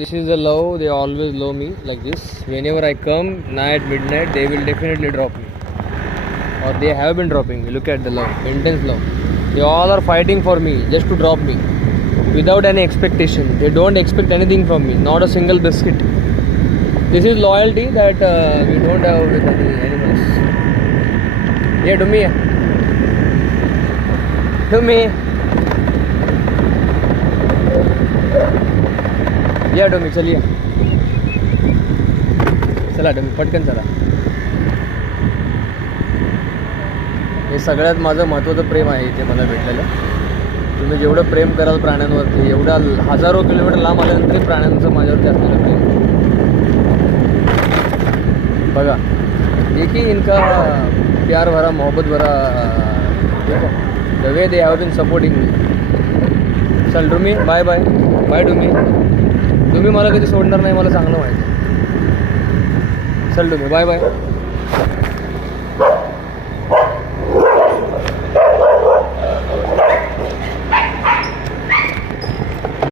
This is the love. They always love me like this. Whenever I come night, midnight, they will definitely drop me. Or they have been dropping me. Look at the love, intense love. They all are fighting for me just to drop me without any expectation. They don't expect anything from me, not a single biscuit. This is loyalty that we don't have with any animals. Yeah, to me. To me. या डोमी चलिए चला डोमी पटकन चला. हे सगळ्यात माझं महत्त्वाचं प्रेम आहे इथे मला भेटलेलं. तुम्ही जेवढं प्रेम कराल प्राण्यांवरती एवढा हजारो किलोमीटर लांब आल्यानंतरही प्राण्यांचं माझ्यावरती असलेलं प्रेम बघा. देखिए इनका प्यार भरा मोहब्बत भरा the way they have been supporting me. चल डोमी बाय बाय बाय डोमी. तुम्ही मला कधी सोडणार नाही मला चांगलं माहिती. चल डोमी बाय बाय.